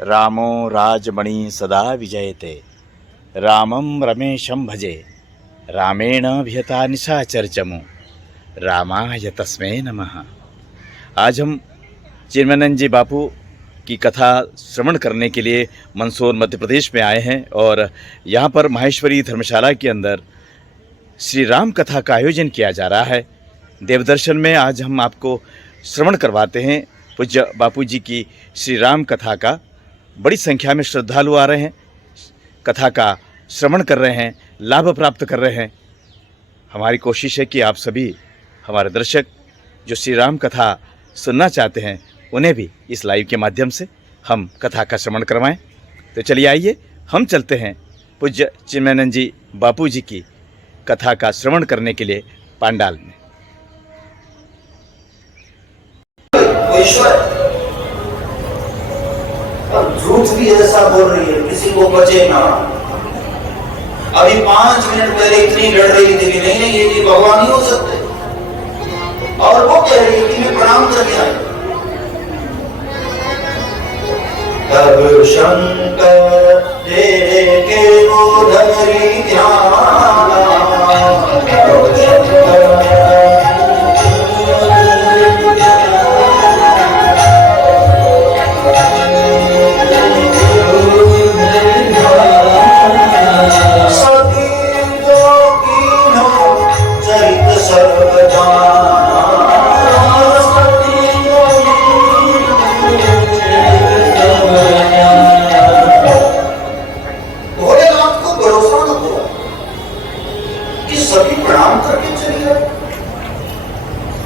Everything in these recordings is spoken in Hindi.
रामो राजमणि सदा विजयते, रामं रमेशं भजे, रामेण भियता निशाचरचमु, रामाय तस्मै नमः। आज हम चिन्मयानंद जी बापू की कथा श्रवण करने के लिए मंदसौर मध्य प्रदेश में आए हैं और यहाँ पर माहेश्वरी धर्मशाला के अंदर श्री राम कथा का आयोजन किया जा रहा है। देवदर्शन में आज हम आपको श्रवण करवाते हैं पूज्य बापू जी की श्री राम कथा का। बड़ी संख्या में श्रद्धालु आ रहे हैं, कथा का श्रवण कर रहे हैं, लाभ प्राप्त कर रहे हैं। हमारी कोशिश है कि आप सभी हमारे दर्शक जो श्री राम कथा सुनना चाहते हैं उन्हें भी इस लाइव के माध्यम से हम कथा का श्रवण करवाएं। तो चलिए आइए हम चलते हैं पूज्य चिन्मयानंद जी बापू जी की कथा का श्रवण करने के लिए पांडाल में। अब झूठ भी ऐसा बोल रही है किसी को बचे ना। अभी 5 मिनट पहले इतनी लड़ रही थी कि नहीं ये भगवान ही हो सकते, और वो कह रही है कि मैं प्रणाम करके आई। तब शंकर के वो धरी ध्यान,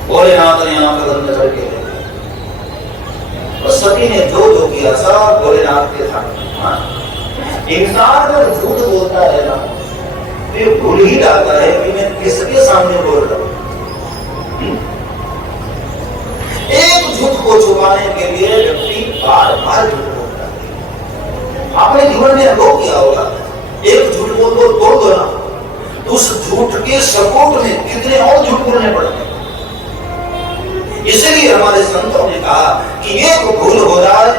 भोलेनाथ ने आंख बंद करके और सती ने जो किया सब भोलेनाथ के साथ। इंसान जब झूठ बोलता है ना तो भूल ही जाता है कि मैं किसके सामने बोल रहा हूं। एक झूठ को छुपाने के लिए व्यक्ति बार बार झूठ बोलता है। आपने जीवन में अनुभव किया होगा, एक झूठ बोल दो ना, उस झूठ के सपोर्ट में कितने और झूठ बोलने पड़ते हैं। इसलिए हमारे संतों ने कहा कि एक भूल हो जाए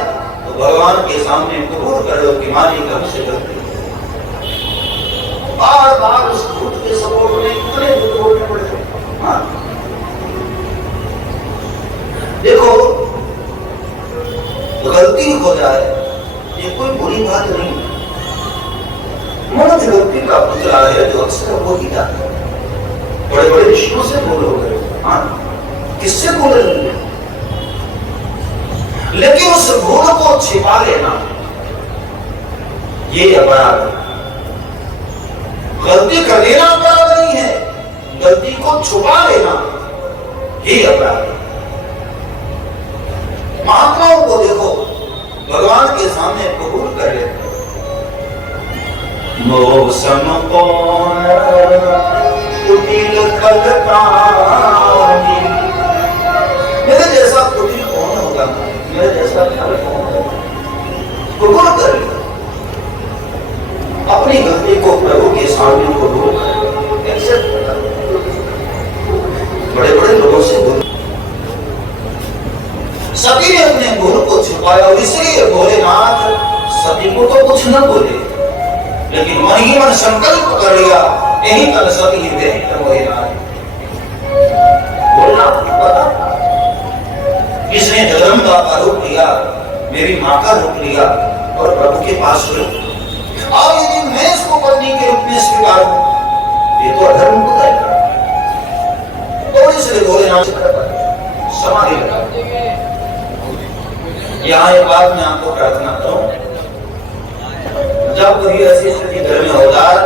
तो भगवान के सामने कबूल कर लो कि मालिक हमसे गलती। बार बार उस झूठ के सपोर्ट में कितने झूठ बोलने पड़ते। देखो, गलती हो जाए ये कोई बुरी बात नहीं है। मनुष्य गलती का पुतला है जो अक्सर हो ही जाता है। बड़े बड़े ऋषियों से भूल हो गए, किससे भूल रही है, लेकिन उस भूल को छिपा लेना ये अपराध है। गलती कर देना अपराध नहीं है, गलती को छुपा लेना ये अपराध है। महात्माओं को देखो, भगवान के सामने कबूल कर लेते। मोह समकोण कुटिल कलकानी, मेरे जैसा कुटिल कौन होगा, मेरे जैसा फल कौन होगा। कबूल कर लो अपनी गलती को, प्रभु के सामने कबूल कर लो, एक्सेप्ट कर लो। बड़े बड़े लोगों से भूल, सती ने अपने भूल को छुपाया और इसलिए भोलेनाथ सती को तो कुछ न बोले, लेकिन मन ही मन संकल्प कर लिया यही कल सती भोलेनाथ बोलना पता। किसने जगदम्बा का रूप लिया, मेरी मां का रूप लिया और प्रभु के पास हुए। और यदि मैं इसको पत्नी के रूप में स्वीकारूं ये तो अधर्म को तय कर, तो इसलिए भोलेनाथ समाधि लगा। यहाँ एक बात मैं आपको प्रार्थना करूं, जब कभी ऐसी स्थिति घर में हो जाए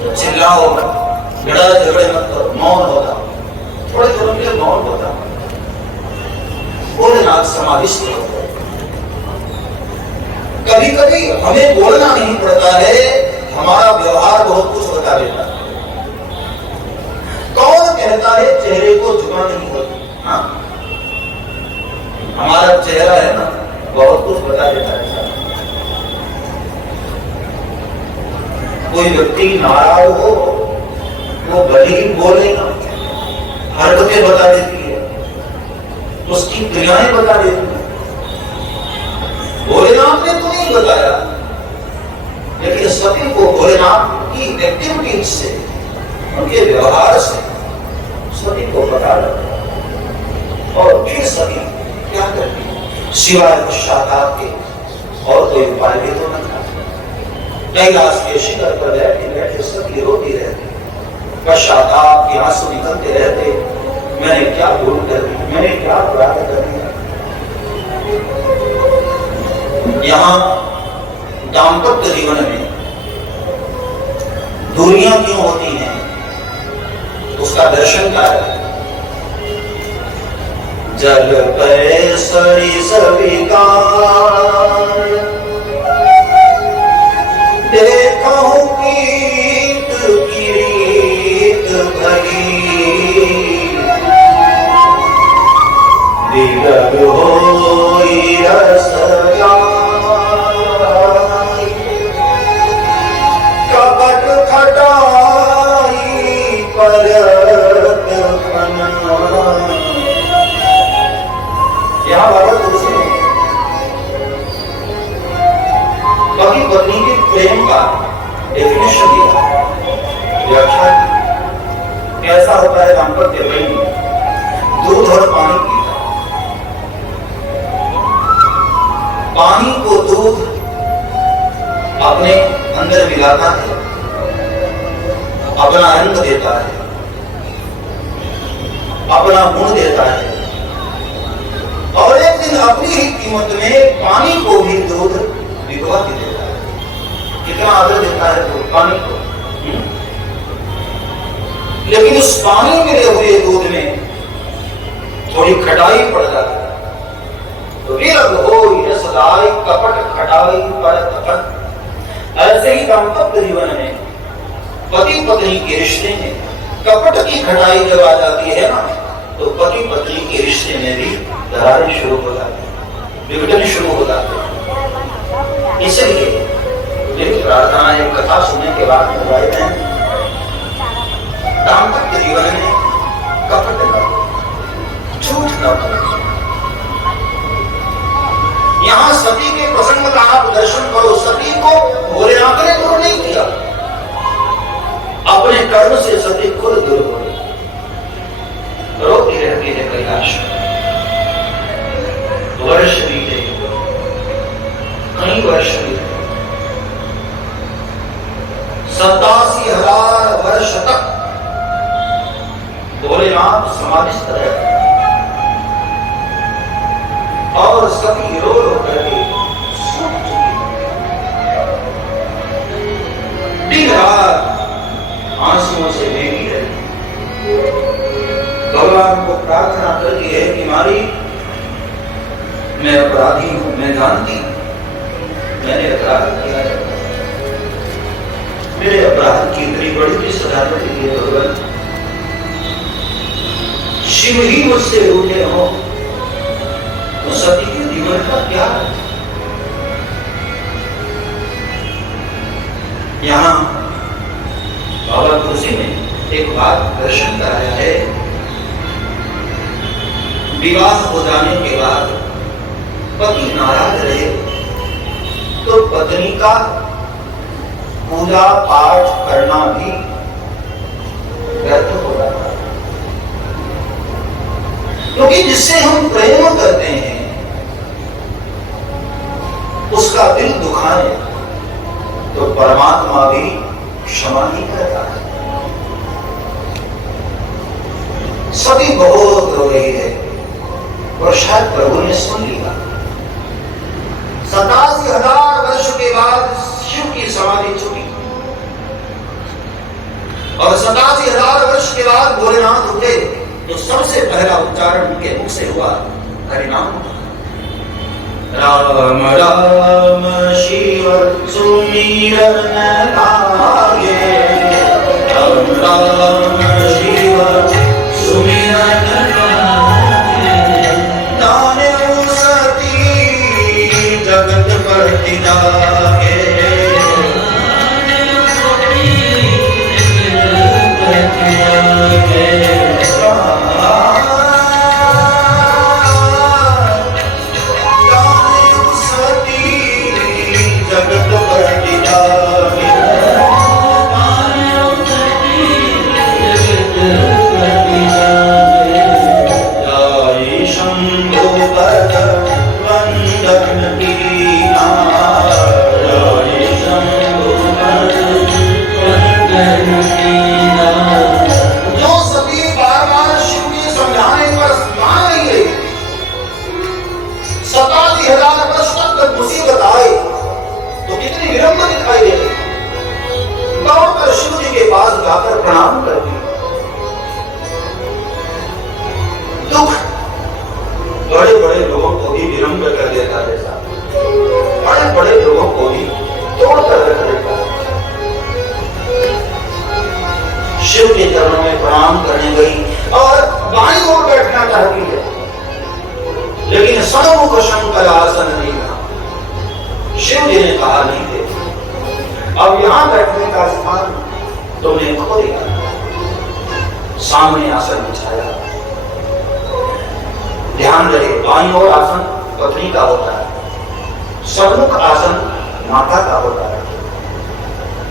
तो चिल्लाओ मत, लड़ाई झगड़े मत करो, मौन हो जाओ, थोड़े दिनों के लिए मौन हो जाओ। भोलेनाथ समाधिस्थ हो। कभी कभी हमें बोलना नहीं पड़ता है, हमारा व्यवहार बहुत कुछ बता देता है। कौन कहता है चेहरे को झुकना नहीं होता? हाँ, हमारा चेहरा है ना बहुत कुछ बता देता है। कोई व्यक्ति नाराज हो वो भले ही बोलेगा, हरकतें बता देती है, उसकी क्रियाएं बता देती है। सिवाय पश्चाताप के और कोई उपाय भी तो न था। कैलाश के शिखर पर बैठे बैठे सभी रोती रहते, पश्चाताप के आंसू निकलते रहते, मैंने क्या भूल कर दी, मैंने क्या अपराध कर दिया। यहाँ दाम्पत्य जीवन में दूरियां क्यों होती हैं, उसका दर्शन क्या है। जल पे सरी सविकार देखूं कीट किरीट भरी, विरल होई रस जाई, कपट खटाई परत खनाई। यहाँ बाबा तुलसी ने पति पत्नी के प्रेम का डेफिनेशन दिया, व्याख्या कैसा होता है दाम्पत्य प्रेम। दूध और पानी पीता, पानी को दूध अपने अंदर मिलाता है, अपना रंग देता है, अपना गुण देता है, और एक दिन अपनी ही कीमत में पानी को भी दूध बिकवा के देता है। कितना आदर देता है दूध पानी को। लेकिन उस पानी मिले हुए दूध में थोड़ी खटाई पड़ जाती है, तो विरल होई रसदाई कपट खटाई परत खन। ऐसे ही दाम्पत्य जीवन में पति पत्नी के रिश्ते में कपट की खटाई जब आ जाती है ना, तो पति पत्नी के रिश्ते में भी दरारें शुरू हो जाती है, विघटन शुरू हो जाते हैं। इसलिए मेरी प्रार्थना है, कथा सुनने के बाद में भाई बहन, दाम्पत्य जीवन में कपट न करो, झूठ न करो। यहाँ सती के प्रसंग का आप दर्शन करो। सती को भोलेनाथ ने दूर नहीं किया, अपने कर्म से सती खुद दूर हो गई, रोती रहती है कैलाश। वर्ष बीते, कई वर्ष बीते, 87,000 वर्ष तक भोलेनाथ समाधिस्थ रहे, और सभी रो रो करके सूख चुकी, दिन रात आंसुओं से भीगी रही। भगवान को प्रार्थना करती है कि मारी, मैं अपराधी हूं, मैं जानती हूं मैंने अपराध किया है, मेरे अपराध की इतनी बड़ी भी सजा दीजिए भगवान। शिव ही मुझसे रूठे हो तो सती के जीवन का क्या है। यहाँ बाबा तुलसी ने एक बात दर्शन कराया है। विवाह हो जाने के बाद पति नाराज रहे तो पत्नी का पूजा पाठ करना भी व्यर्थ हो जाता है, क्योंकि जिससे हम प्रेम करते हैं उसका दिल दुखाए तो परमात्मा भी क्षमा नहीं करता है। सभी बहुत रो रही है और शायद प्रभु ने सुन लिया। 87,000 वर्ष के बाद शिव की समाधि छूटी और 87,000 वर्ष के बाद भोलेनाथ उठे तो सबसे पहला उच्चारण उनके मुख से हुआ हरिनाम। राम राम शिव सुमिरन लागे, राम राम शिव सुमिरन लागे, दानव सती जगत पति लागे, प्रणाम करती। दुख बड़े बड़े लोगों को भी विनम्र कर देता है, बड़े बड़े लोगों को भी तोड़ कर रख देता है। शिव के चरणों में प्रणाम करने गई और बाईं ओर बैठना चाहती है, लेकिन सन्मुख शंकर आसन नहीं था। शिव जी ने कहा नहीं थे, अब यहां बैठने का स्थान तुमने खो दिया। सामने आसन बिछाया। ध्यान रहे, बाईं ओर आसन पत्नी का होता है, सन्मुख आसन माता का होता है।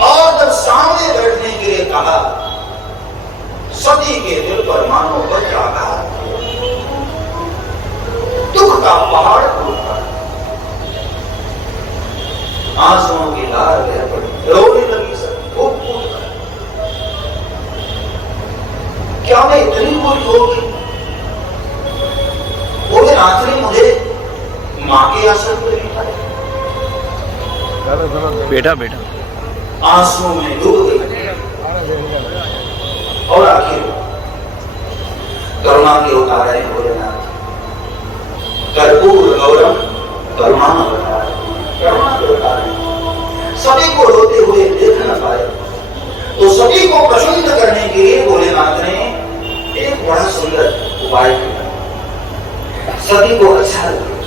और जब सामने बैठने के लिए कहा, सती के दिल पर मानो वज्राघात, दुख का पहाड़ टूटा, आंसुओं की धार बह पड़ी, रोने लगी सब फूट फूट कर। क्या मैं इतनी बुरी होगी? वो रात ने मुझे मां के आसन पर बिठाया, बेटा बेटा आंसुओं में डूब गई। और आखिर करुणा के उतारे भोलेनाथ, कर्पूर गौरम करुणा अवतार, करुणा के उतारे सभी को रोते हुए देख न पाए, तो सभी को प्रसन्न करने के लिए भोलेनाथ ने एक बड़ा सुंदर उपाय किया। सभी को अच्छा लगे।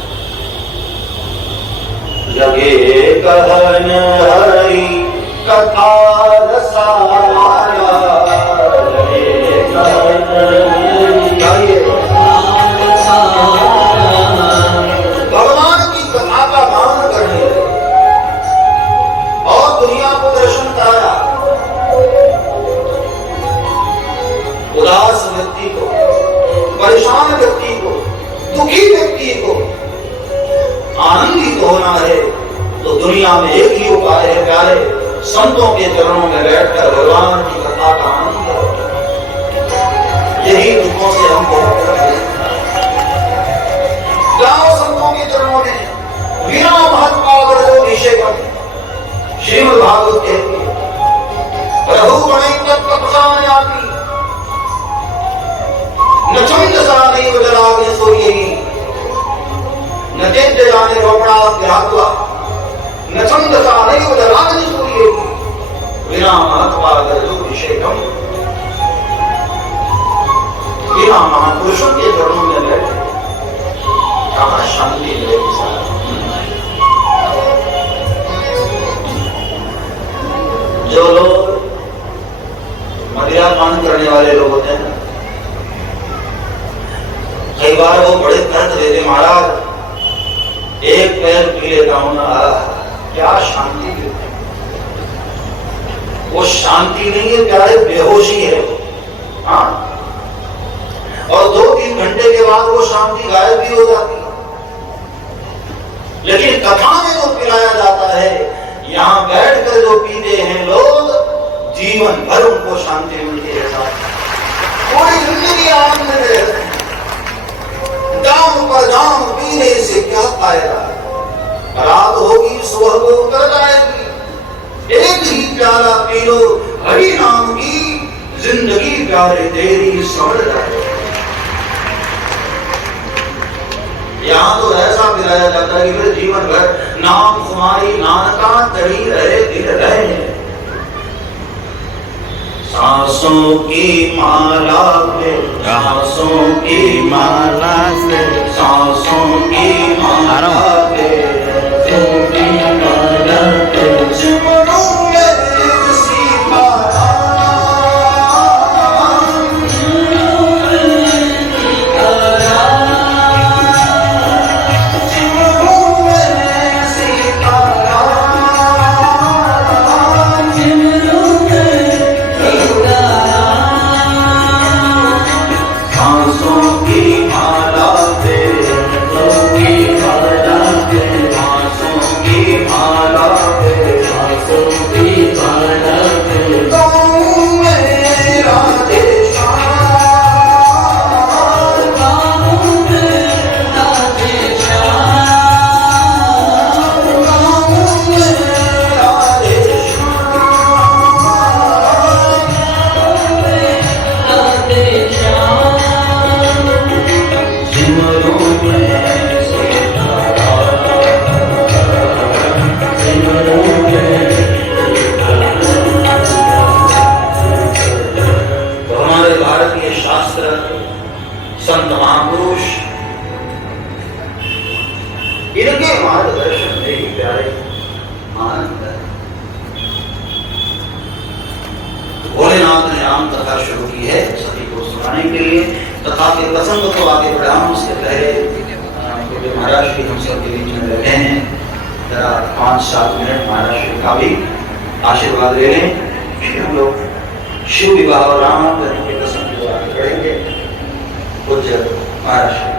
लगे कहन हरि कथा रसाया, भगवान की कथा का गान करने और दुनिया को दर्शन कराया। उदास व्यक्ति को, परेशान व्यक्ति को, दुखी व्यक्ति को आनंदित होना है तो दुनिया में एक ही उपाय है प्यारे, संतों के चरणों में बैठकर भगवान की कथा का आनंद लो। यही दुखों से हमको जाओ संतों के चरणों में, बिना महत्व जो विषय पर श्रीमद् भागवत कहती है, प्रभु बने तत्व प्रसाद आती, न छंद सा नहीं बदलागे सोई, न चेत जाने रोपड़ा ग्राहकवा, न छंद सा नहीं बदलागे सोई, बिना महत्व जो विषय कम। बिना महापुरुषों के चरणों में बैठे कहां शांति मिलेगी? जो लोग मदिरा पान करने वाले लोग होते हैं, कई बार वो बड़े दर्द देते, महाराज एक पैर पी लेता हूं ना, क्या शांति देते। वो शांति नहीं है प्यारे, बेहोशी है। हाँ, और 2-3 घंटे के बाद वो शांति गायब भी हो जाती है। लेकिन कथा में जो पिलाया जाता है, यहां बैठकर जो पीते हैं लोग, जीवन भर उनको शांति मिलती है। पूरी जिंदगी आनंद में रहते हैं। जाम पर जाम पीने से क्या फायदा? रात होगी सुबह को उतर जाएगी। एक ही प्याला पी लो हरि नाम की, जिंदगी प्यारे तेरी समझ जाए। यहाँ तो ऐसा पिलाया जाता है कि जीवन भर नाम तुम्हारी नानका चढ़ी रहे, दिल रहे। सांसों की माला पे, सांसों की माला से, सांसों की माला पे, सांसों की माला पे, सिमरू में सीता की माला पे, की माला जिनके मार्गदर्शन से ही प्यारे आनंद है। भोलेनाथ ने राम कथा शुरू की है सभी को सुनाने के लिए। कथा के प्रसंग को आगे बढ़ाऊं उसके पहले क्योंकि महाराज जी हम सब के बीच में बैठे हैं, जरा 5-7 मिनट महाराज जी का भी आशीर्वाद ले लें। हम लोग शिव विवाह और राम के प्रसंग को आगे बढ़ेंगे। पूज्य महाराज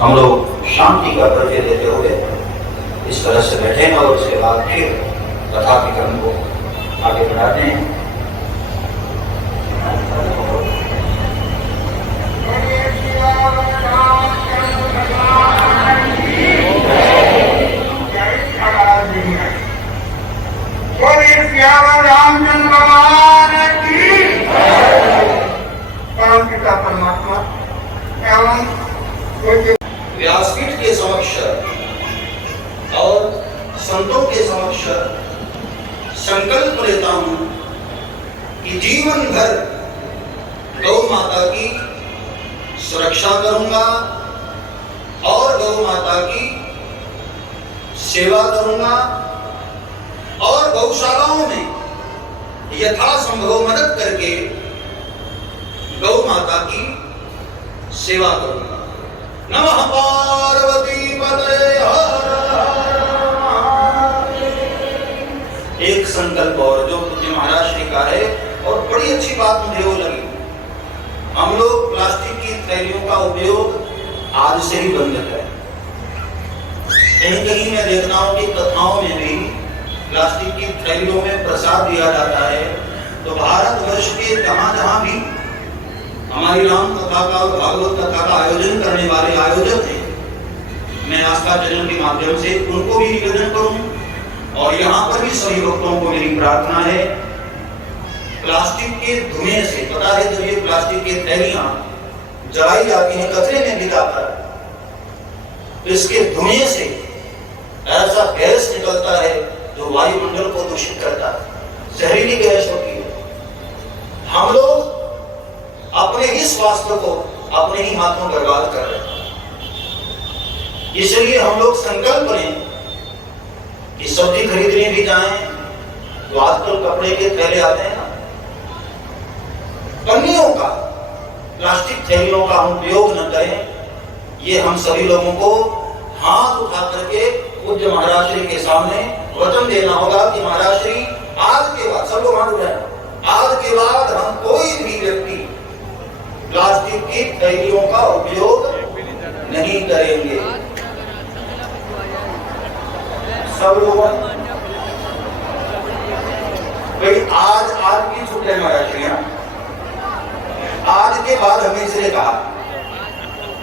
हम लोग शांति का परिचय देते हुए इस तरह से बैठे हैं और उसके बाद फिर कथा के क्रम को आगे बढ़ाते हैं। रामचंद्र भगवान की परम पिता परमात्मा एवं व्यासपीठ के समक्ष और संतों के समक्ष संकल्प लेता हूं कि जीवन भर गौ माता की सुरक्षा करूंगा और गौ माता की सेवा करूंगा और गौशालाओं में यथासंभव मदद करके गौ माता की सेवा करूंगा। नमः पार्वती पतये हर हर महादेव। एक संकल्प और जो पूज्य महाराज श्री का है, और बड़ी अच्छी बात मुझे वो लगी, हम लोग प्लास्टिक की थैलियों का उपयोग आज से ही बंद करें। कहीं कहीं मैं देखता हूँ कि कथाओं में भी प्लास्टिक की थैलियों में प्रसाद दिया जाता है। तो भारतवर्ष के जहां जहां भी हमारी राम कथा का और भागवत कथा का आयोजन करने वाले आयोजक हैं, मैं आस्था चैनल के माध्यम से उनको भी निवेदन करूं, और यहाँ पर भी सभी भक्तों को मेरी प्रार्थना है, प्लास्टिक के धुएं से, पता है जब ये प्लास्टिक की थैलियां जलाई जाती हैं कचरे में गिराकर, तो इसके धुएं से ऐसा गैस निकलता है जो वायुमंडल को दूषित करता है, जहरीली गैस होती है। हम लोग अपने ही स्वास्थ्य को अपने ही हाथों बर्बाद कर रहे हैं। इसलिए हम लोग संकल्प लें कि सब्जी खरीदने भी जाएं तो आजकल कपड़े के थैले आते हैं ना, पन्नियों का, प्लास्टिक थैलियों का हम उपयोग न करें। ये हम सभी लोगों को हाथ उठा करके पूज्य महाराज श्री के सामने वचन देना होगा कि महाराज श्री आज के बाद, सब लोग हाथ उठाएं, आज के बाद हम कोई भी व्यक्ति प्लास्टिक की थैलियों का उपयोग नहीं करेंगे। सब लोग भाई आज की छुट्टी है महाराज श्री, आज के बाद हमने इसलिए कहा,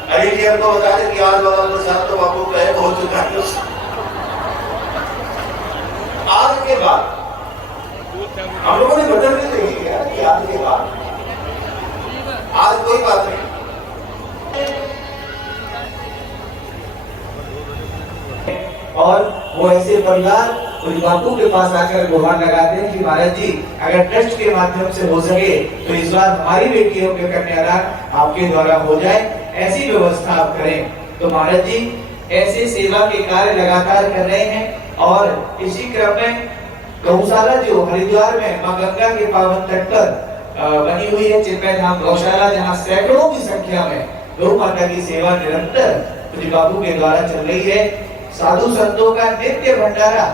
अरे जी हमको बता दें कि आज वाला प्रसाद तो बापू कहे हो चुका है। आज के बाद हम लोगों ने वचन भी नहीं किया कि आज के बाद, आज कोई बात नहीं। और वो ऐसे परिवार उस बापू के पास आकर गुहार लगाते हैं कि महाराज जी अगर ट्रस्ट के माध्यम से हो सके तो इस बार हमारी बेटियों के कन्यादान आपके द्वारा हो जाए, ऐसी व्यवस्था आप करें। तो महाराज जी ऐसे सेवा के कार्य लगातार कर रहे हैं। और इसी क्रम में गौशाला जो हरिद्वार में मां गंगा के पावन तट पर बनी हुई है चिन्मय धाम गौशाला, जहाँ सैकड़ों की संख्या में गौ माता की सेवा निरंतर पूज्य बापू के द्वारा चल रही है। साधु संतों का नित्य भंडारा,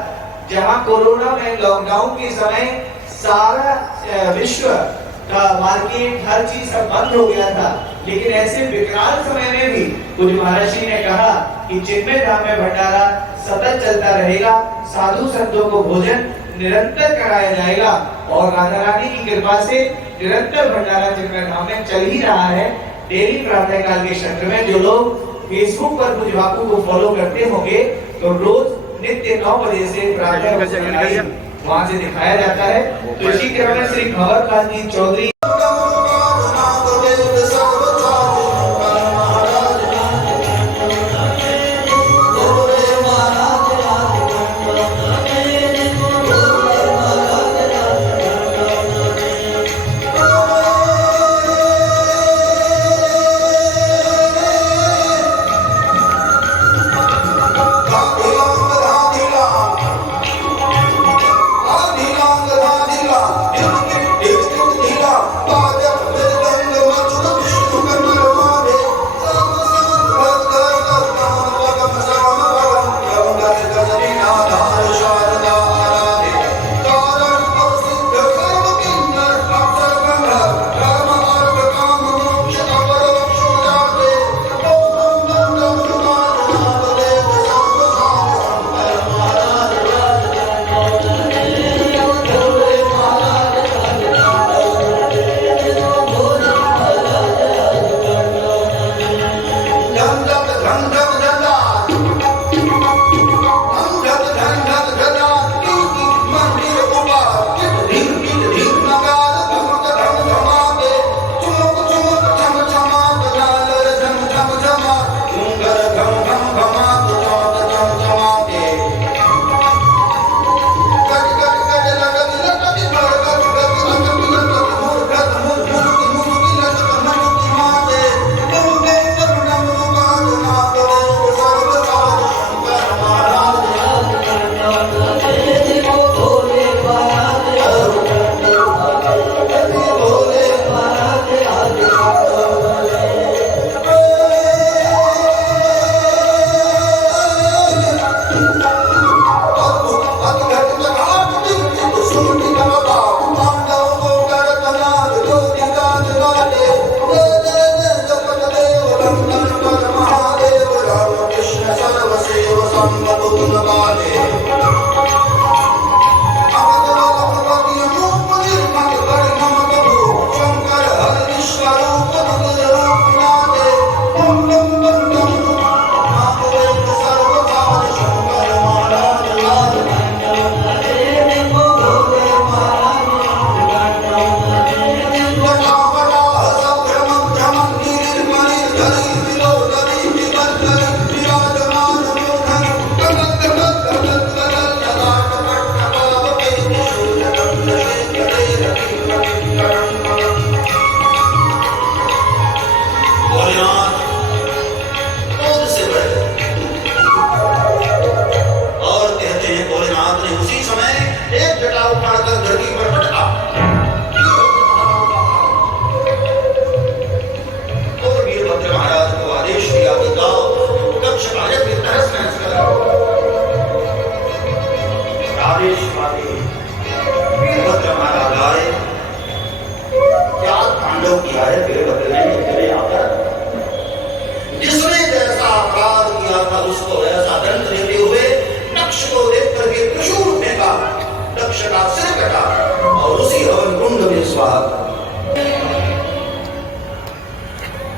जहां कोरोना में लॉकडाउन के समय सारा विश्व का मार्केट हर चीज सब बंद हो गया था, लेकिन ऐसे विकराल समय में भी पूज्य महाराज जी ने कहा कि चिन्मय धाम में भंडारा सतत चलता रहेगा, साधु संतों को भोजन निरंतर कराया जाएगा, और राधा रानी की कृपा से निरंतर भंडारा चिन्मय धाम में चल ही रहा है। डेली प्रातः काल के क्षेत्र में जो लोग फेसबुक पर पूज्य बापू को फॉलो करते होंगे तो रोज नित्य 9 बजे से प्रातः वहां से दिखाया जाता है। तो इसी क्रम में श्री भंवर लाल जी चौधरी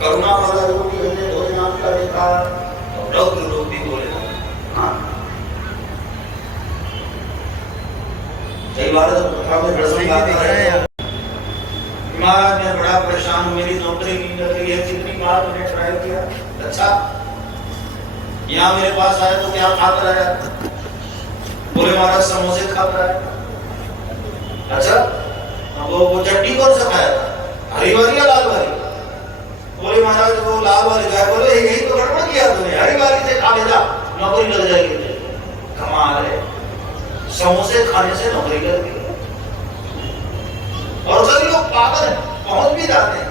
करुणा वाला रूप भी हमने भोलेनाथ का देखा, रौद्र रूप भी भोलेनाथ। हाँ, कई बार तो कथा में प्रसंग आता है, महाराज मैं बड़ा परेशान हूँ, मेरी नौकरी नहीं लग रही है, जितनी बार मैंने ट्राई किया। अच्छा, यहाँ मेरे पास आया तो क्या खा कर आया? बोले महाराज समोसे खा कर आया। अच्छा, वो चटनी कौन सा खाया? हरी वाली या लाल वाली? बोले महाराज वो लाल वाली खाया। बोले यही तो गड़बड़ किया तूने, हरी वाली से खा ले जा, नौकरी लग जाएगी। कमाल है, समोसे खाने से नौकरी लग गई। और कई लोग पागल पहुंच भी जाते हैं।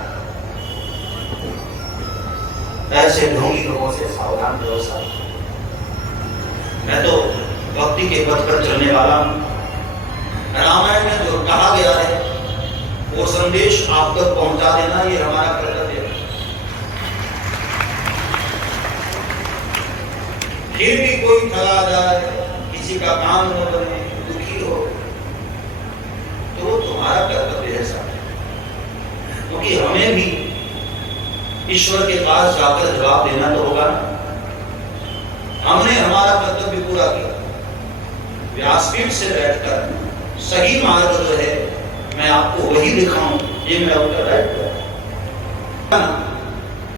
ऐसे ढोंगी लोगों से सावधान रहो साहब। मैं तो भक्ति के पथ पर चलने वाला हूं। रामायण में जो कहा गया है वो संदेश आप तक पहुंचा देना, ये हमारा कर्तव्य है। फिर भी कोई ठगा जाए, किसी का काम न बने, दुखी हो, तो वो तुम्हारा कर्तव्य है साहब, क्योंकि हमें भी ईश्वर के पास जाकर जवाब देना तो होगा ना। हमने हमारा कर्तव्य पूरा किया, व्यासपीठ से बैठकर सही मार्ग जो है मैं आपको वही दिखाऊं, ये मैं उत्तर